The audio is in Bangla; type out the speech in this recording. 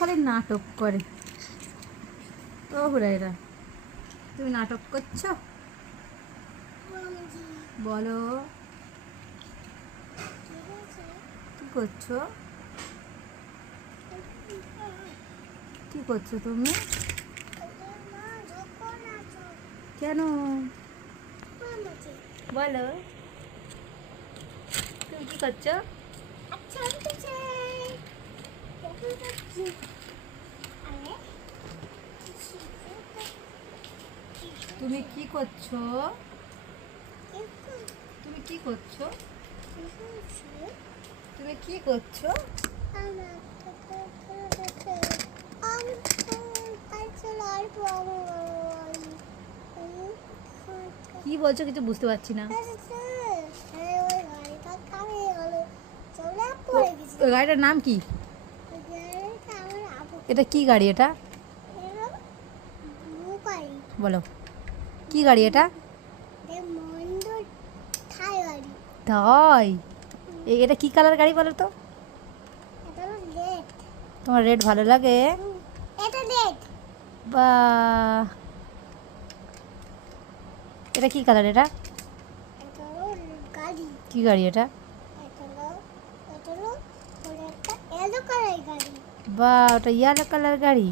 খালি নাটক করে। ও হুরাইরা, তুমি নাটক করছো? বলো কি করছো? কি করছো তুমি? কেন বলো, তুমি কি করছো? তুমি কি করছো? তুমি কি করছো? তুমি কি করছো? কি বলছো কিছু বুঝতে পারছি না। ওই গাড়িটার নাম কি? এটা কি গাড়ি? এটা বলো, কি গাড়ি এটা? তাই? এটা কি কালার গাড়ি বলো তো? তোমার রেড ভালো লাগে? বা, এটা কি কালার? এটা কি গাড়ি এটা? বা, ওটা ইয়েলো কালার গাড়ি।